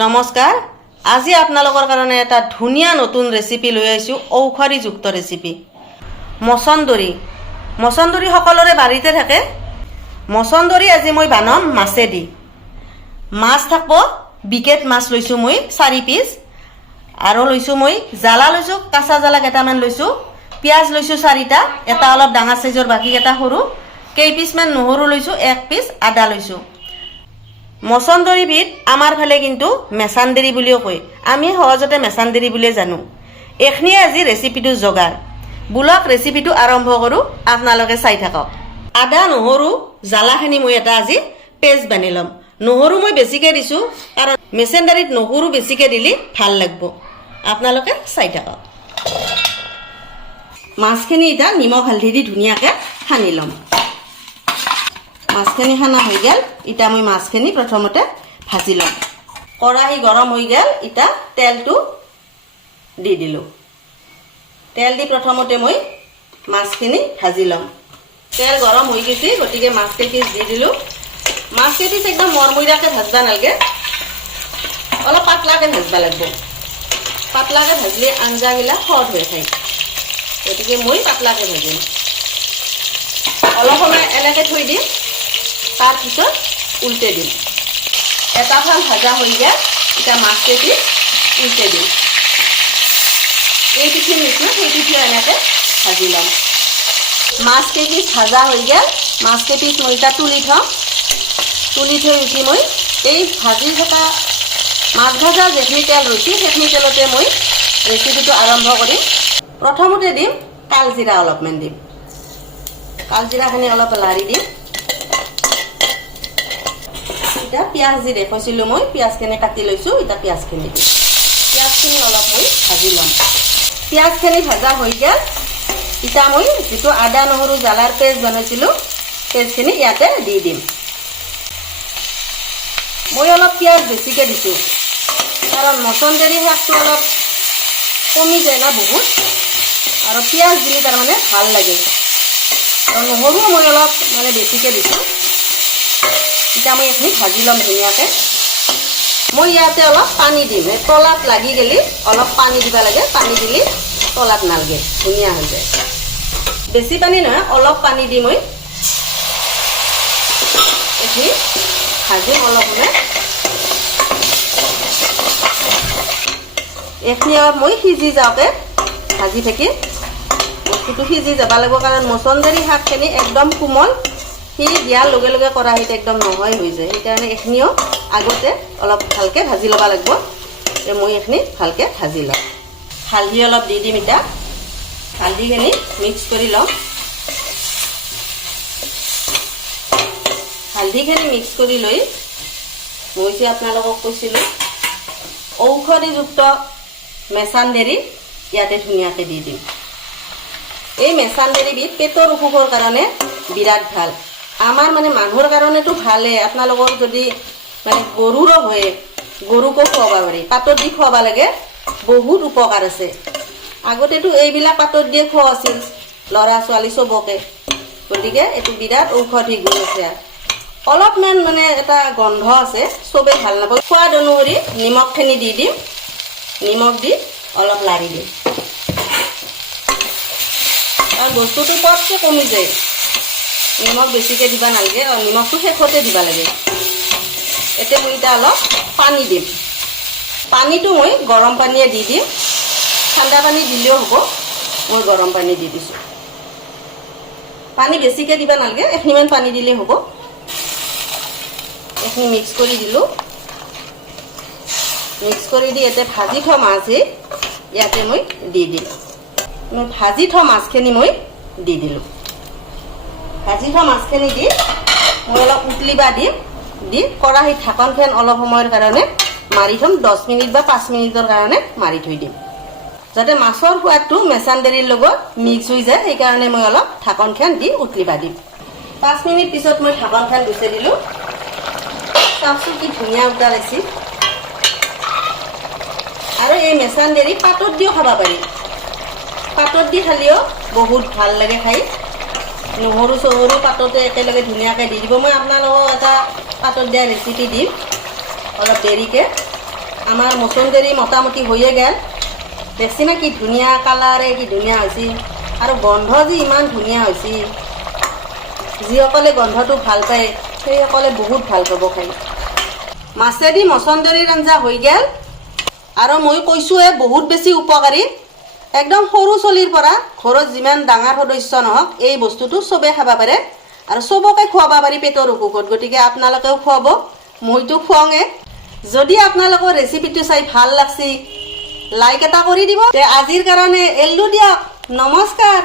নমস্কাৰ আজি আপোনালোকৰ কাৰণে এটা ধুনীয়া নতুন ৰেচিপি লৈ আহিছো ঔষধিযুক্ত ৰেচিপি মছন্দৰী সকলোৰে বাৰীতে থাকে মছন্দৰী আজি মই বানাম মাছেদি মাছ থাকব বিকেট মাছ লৈছো মই 4 পিস আৰু লৈছো মই জালা লৈছো কাঁচা জালা কেটামান লৈছো পিয়াজ লৈছো 4টা এটা অলপ ডাঙৰ সাইজৰ বাকি কেটা সৰু কেই পিস মান নহৰু লৈছো 1 পিস আদা লৈছো মছন্দৰী বিধ আমাৰ ফালে কিন্তু মেছান্দৰী বুলিও কয় আমি সহজতে মেছান্দৰী বুলি জানো এখনি আজি ৰেচিপিটো জগাৰ বুলক ৰেচিপিটো আৰম্ভ কৰো আপোনালোকে চাই থাকক আদা নহৰু জালাখিনি মই এটা আজি পেষ্ট বনাইলম নহৰু মই বেছিকে দিছো কাৰণ মেছান্দৰীত নহৰু বেছিকে দিলি ভাল লাগিব আপোনালোকে চাই থাকক মাছখিনি এটা নিমখ হালধি দি ধুনিয়াকে সানিলম মাছখিনি খানা হৈ গেল ইটা মই মাছখিনি প্ৰথমতে ভাজি লম কৰাহি গৰম হৈ গেল ইটা তেলটো দি দিলো তেল দি প্ৰথমতে মই মাছখিনি ভাজি লম তেল গৰম হৈ গিছি গটিকে মাছখিনি দি দিলো মাছখিনি একদম মৰমইৰাকে ভাজবা নালগে অলপ পাতলাকে ভাজবা লাগিব পাতলাকে ভাজলে আঞ্জাগিলা সহজ হৈ থাকে গটিকে মই পাতলাকে ভাজিম অলপ সময় এনেকে থৈ দিম তার পিছত উল্টে দিম এটা ফাল ভাজা হয়ে গেল এটা মাছকেটি উল্টে দিম এই পিঠি নিচিনা সেই পিঠি এনেকে ভাজিলাম মাছকেটি ভাজা হয়ে গেল মাছকেটি মই এটা তুলি থৈ উঠি মই এই ভাজি থকা মাছ ভাজা যেখিনি তেল রয়েছে সেইখিনি তেলতে মই রেসিপিটো আরম্ভ করিম প্রথমতে দিম কালজিরা অলপমান দিম কালজিরাখিনি অলপ লাৰি দিম এটা পিয়াজ দি দেখছিলো মই পিয়াজখিনি কাটি লৈছো এটা পিয়াজখিনি দিম পিয়াজখিনি অলপ মই ভাজি লম পিয়াজখিনি ভাজা হৈ গেল এটা মই যেটো আদা নহৰু জালাৰ পেষ্ট বনাইছিলো পেষ্টখিনি ইয়াতে দি দিম মই অলপ পিয়াজ বেছিকে দিছো কাৰণ মছন্দৰী শাকটো অলপ কমি যায় না বহুত আৰু পিয়াজ দিলে তাৰ মানে ভাল লাগে আৰু নহৰু মই অলপ মানে বেছিকে দিছো এটা মই এখিনি ভাজি লম ধুনিয়াকে মই ইয়াতে অলপ পানী দিম তলাত লাগি গেলি অলপ পানী দিবা লাগে পানী দিলি তলাত নালগে ধুনিয়া হৈ যায় বেছি পানী নহয় অলপ পানী দি মই এখিনি ভাজিম অলপ সময় এখিনি অলপ মই সিজি যাওঁতে ভাজি থাকি বস্তুটো সিজি যাব লাগিব কাৰণ মছন্দৰী শাকখিনি একদম কোমল হি দিয়াৰ লগে লগে কৰাহিত একদম নহয় হৈ যায় সেইকাৰণে এখনিও আগতে অলপ ভালকে ভাজি ল'ব লাগিব মই এখনি ভালকে ভাজি লম হালধি অলপ দি দিম এটা হালধিখিনি মিক্স কৰি লম হালধিখিনি মিক্স কৰি লৈ মই যে আপোনালোকক কৈছিলো ঔষধিযুক্ত মেছান্দৰী ইয়াতে ধুনীয়াকে দি দিম এই মেছান্দৰী বিধ পেটৰ অসুখৰ কাৰণে বিৰাট ভাল আমাৰ মানে মানুহৰ কাৰণেটো ভালে আপোনালোকৰ যদি মানে গৰুৰো হয় গৰুকো খুৱাব পাৰি পাতত দি খুৱাব লাগে বহুত উপকাৰ আছে আগতেটো এইবিলাক পাতত দিয়ে খুৱা আছিল লৰা ছোৱালী সবকে গতিকে এটো বিৰাট ঔষধি গুণ আছে অলপমান মানে এটা গন্ধ আছে সবে ভাল নাপায় সোৱাদ অনুসৰি নিমখখিনি দি দিম নিমখ দি অলপ লাৰি দিম আৰু বস্তুটো পটকে কমি যায় নিমখ বেছিকে দিবা নালগে আৰু নিমখটো শেষতে দিবা লাগে এতে মই এটা অলপ পানী দিম পানীটো মই গৰম পানীয়ে দি দিম ঠাণ্ডা পানী দিলেও হ'ব মই গৰম পানী দি দিছো পানী বেছিকে দিবা নালগে এখনিমান পানী দিলে হ'ব এখনি মিক্স কৰি দিলো মিক্স কৰি দি এতে ভাজি থোৱা মাছ ইয়াতে মই দি দিম মই ভাজি থোৱা মাছখিনি মই দি দিলো ভাজি থোৱা মাছখিনি দি মই অলপ উতলিবা দিম দি কৰাহিত ঢাকনখন অলপ সময়ৰ কাৰণে মাৰি থম 10 মিনিট বা 5 মিনিটৰ কাৰণে মাৰি থৈ দিম যাতে মাছৰ সোৱাদটো মেছান্দৰীৰ লগত মিক্স হৈ যায় সেই কাৰণে মই অলপ ঢাকনখন দি উতলিবা দিম 5 মিনিট পিছত মই ঢাকনখন গুচাই দিলো চাওকচোন কি ধুনীয়া উতলাইছে আৰু এই মেছান্দৰী পাতত দিও খাব পাৰি পাতত দি খালিও বহুত ভাল লাগে খাই নহৰু চহৰু পাততে একেলগে ধুনীয়াকৈ দি দিব মই আপোনালোকক এটা পাতত দিয়া ৰেচিপি দিম অলপ দেৰিকে আমাৰ মচন্দৰী মোটামুটি হৈয়ে গেল দেখছি না কি ধুনীয়া কালাৰে কি ধুনীয়া হৈছে আৰু গন্ধ যে ইমান ধুনীয়া হৈছে যিসকলে গন্ধটো ভাল পায় সেইসকলে বহুত ভাল পাব খাই মাছেদি মচন্দৰীৰ আঞ্জা হৈ গেল আৰু মই কৈছোঁৱে বহুত বেছি উপকাৰী একদম সৰু চলিৰ পৰা ঘৰত যিমান ডাঙৰ সদস্য নহওক এই বস্তুটো চবে খাব পাৰে আৰু চবকে খুৱাব পাৰি পেটৰ অসুখত গতিকে আপোনালোকেও খুৱাব মইতো খুৱাওঁৱে যদি আপোনালোকৰ ৰেচিপিটো চাই ভাল লাগছি লাইক এটা কৰি দিব তে আজিৰ কাৰণে এল্লো দিয়ক নমস্কাৰ।